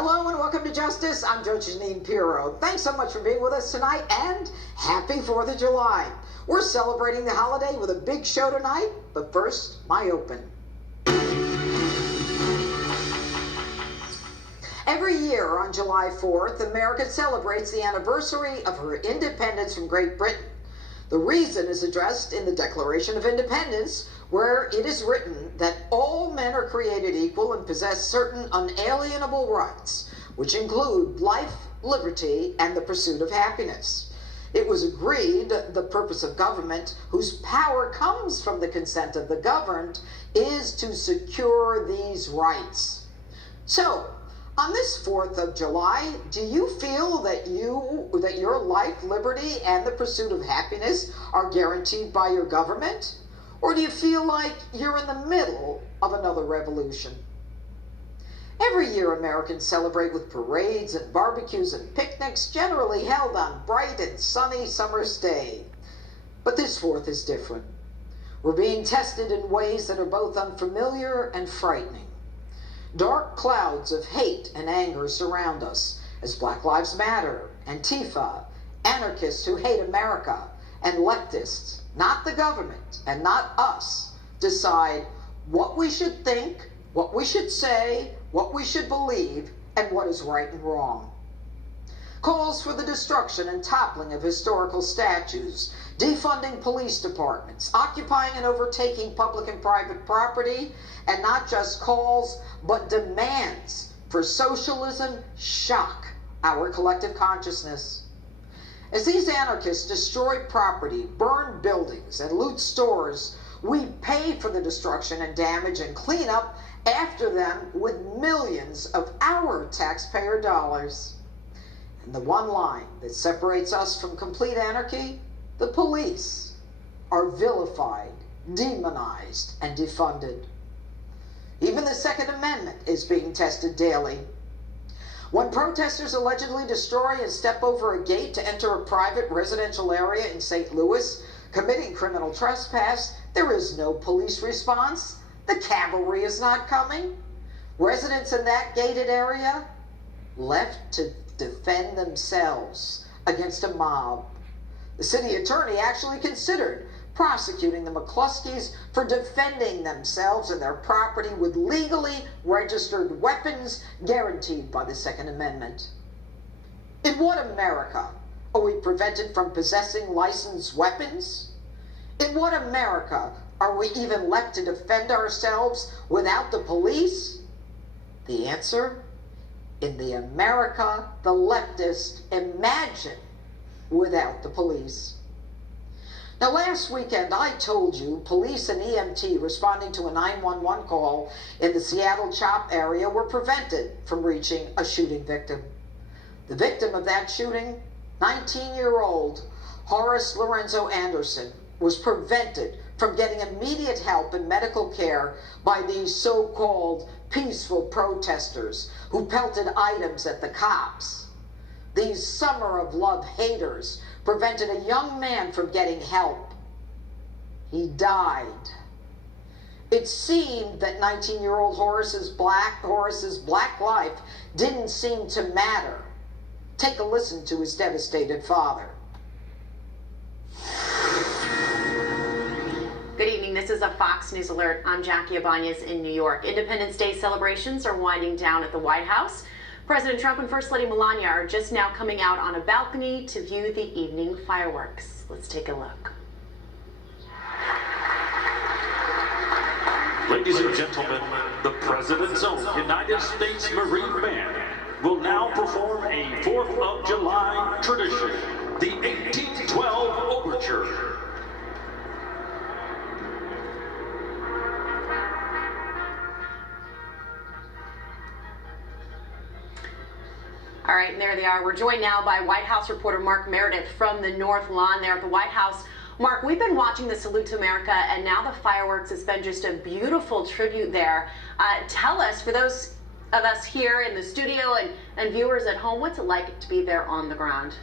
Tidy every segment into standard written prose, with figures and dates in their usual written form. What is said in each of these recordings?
Hello and welcome to Justice. I'm Judge Jeanine Pirro. Thanks so much for being with us tonight and happy 4th of July. We're celebrating the holiday with a big show tonight, but first, my open. Every year on July 4th, America celebrates the anniversary of her independence from Great Britain. The reason is addressed in the Declaration of Independence, where it is written that all men are created equal and possess certain unalienable rights, which include life, liberty, and the pursuit of happiness. It was agreed the purpose of government, whose power comes from the consent of the governed, is to secure these rights. So, on this 4th of July, do you feel that your life, liberty, and the pursuit of happiness are guaranteed by your government? Or do you feel like you're in the middle of another revolution? Every year, Americans celebrate with parades and barbecues and picnics, generally held on bright and sunny summer's day. But this 4th is different. We're being tested in ways that are both unfamiliar and frightening. Dark clouds of hate and anger surround us as Black Lives Matter, Antifa, anarchists who hate America, and leftists, not the government and not us, decide what we should think, what we should say, what we should believe, and what is right and wrong. Calls for the destruction and toppling of historical statues, defunding police departments, occupying and overtaking public and private property, and not just calls, but demands for socialism shock our collective consciousness. As these anarchists destroy property, burn buildings, and loot stores, we pay for the destruction and damage and clean up after them with millions of our taxpayer dollars. And the one line that separates us from complete anarchy, the police, are vilified, demonized, and defunded. Even the Second Amendment is being tested daily. When protesters allegedly destroy and step over a gate to enter a private residential area in St. Louis, committing criminal trespass, there is no police response. The cavalry is not coming. Residents in that gated area left to defend themselves against a mob. The city attorney actually considered prosecuting the McCluskeys for defending themselves and their property with legally registered weapons guaranteed by the Second Amendment. In what America are we prevented from possessing licensed weapons? In what America are we even left to defend ourselves without the police? The answer? In the America the leftists imagine without the police. Now, last weekend, I told you police and EMT responding to a 911 call in the Seattle CHOP area were prevented from reaching a shooting victim. The victim of that shooting, 19-year-old Horace Lorenzo Anderson, was prevented from getting immediate help and medical care by these so-called peaceful protesters who pelted items at the cops. These summer of love haters prevented a young man from getting help. He died. It seemed that 19-year-old Horace's black life didn't seem to matter. Take a listen to his devastated father. Good evening. This is a Fox News Alert. I'm Jackie Ibanez in New York. Independence Day celebrations are winding down at the White House. President Trump and First Lady Melania are just now coming out on a balcony to view the evening fireworks. Let's take a look. Ladies and gentlemen, the President's own United States Marine Band will now perform a 4th of July tradition, the 1812 Overture. All right, and there they are. We're joined now by White House reporter Mark Meredith from the North Lawn there at the White House. Mark, we've been watching the Salute to America, and now the fireworks has been just a beautiful tribute there. Tell us, for those of us here in the studio and viewers at home, what's it like to be there on the ground?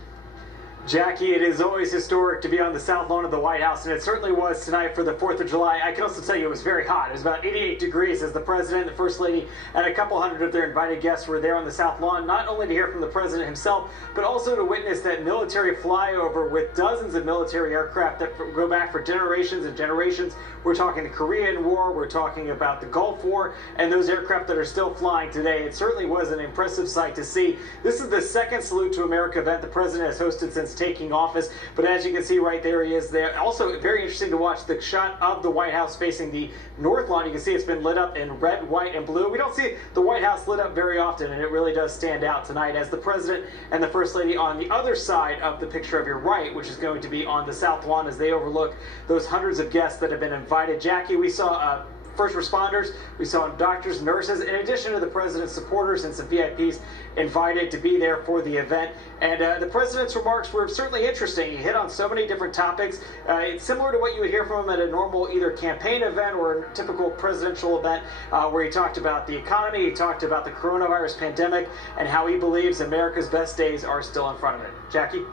Jackie, it is always historic to be on the south lawn of the White House, and it certainly was tonight for the 4th of July. I can also tell you it was very hot. It was about 88 degrees as the President, the First Lady, and a couple hundred of their invited guests were there on the south lawn, not only to hear from the President himself, but also to witness that military flyover with dozens of military aircraft that go back for generations and generations. We're talking the Korean War, we're talking about the Gulf War, and those aircraft that are still flying today. It certainly was an impressive sight to see. This is the second Salute to America event the President has hosted since taking office, but as you can see right there, he is there. Also very interesting to watch the shot of the White House facing the north lawn. You can see it's been lit up in red, white, and blue. We don't see the White House lit up very often, and it really does stand out tonight as the President and the First Lady on the other side of the picture of your right, which is going to be on the south lawn as they overlook those hundreds of guests that have been invited. Jackie, we saw first responders, we saw doctors, nurses, in addition to the President's supporters and some VIPs invited to be there for the event. And the President's remarks were certainly interesting. He hit on so many different topics. It's similar to what you would hear from him at a normal either campaign event or a typical presidential event where he talked about the economy, he talked about the coronavirus pandemic, and how he believes America's best days are still in front of it. Jackie?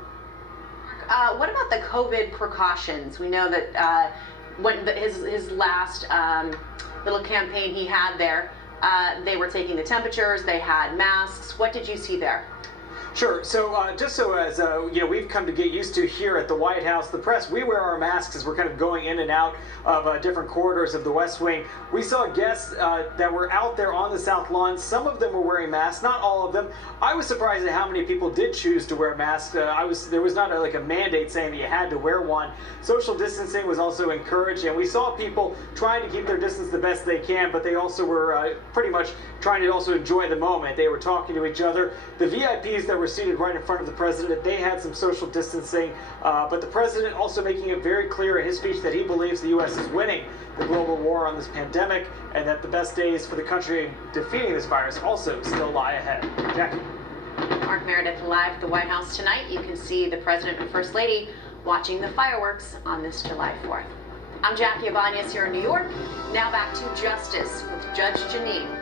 What about the COVID precautions? We know that when his last little campaign he had there, they were taking the temperatures, they had masks. What did you see there? Sure. So just so as we've come to get used to here at the White House, the press, we wear our masks as we're kind of going in and out of different corridors of the West Wing. We saw guests that were out there on the South Lawn. Some of them were wearing masks, not all of them. I was surprised at how many people did choose to wear masks. There was not like a mandate saying that you had to wear one. Social distancing was also encouraged, and we saw people trying to keep their distance the best they can, but they also were pretty much trying to also enjoy the moment. They were talking to each other. The VIPs that were seated right in front of the President, they had some social distancing, but the President also making it very clear in his speech that he believes the U.S. is winning the global war on this pandemic, and that the best days for the country in defeating this virus also still lie ahead. Jackie? Mark Meredith live at the White House tonight. You can see the President and First Lady watching the fireworks on this July 4th. I'm Jackie Ibanez here in New York. Now back to Justice with Judge Jeanine.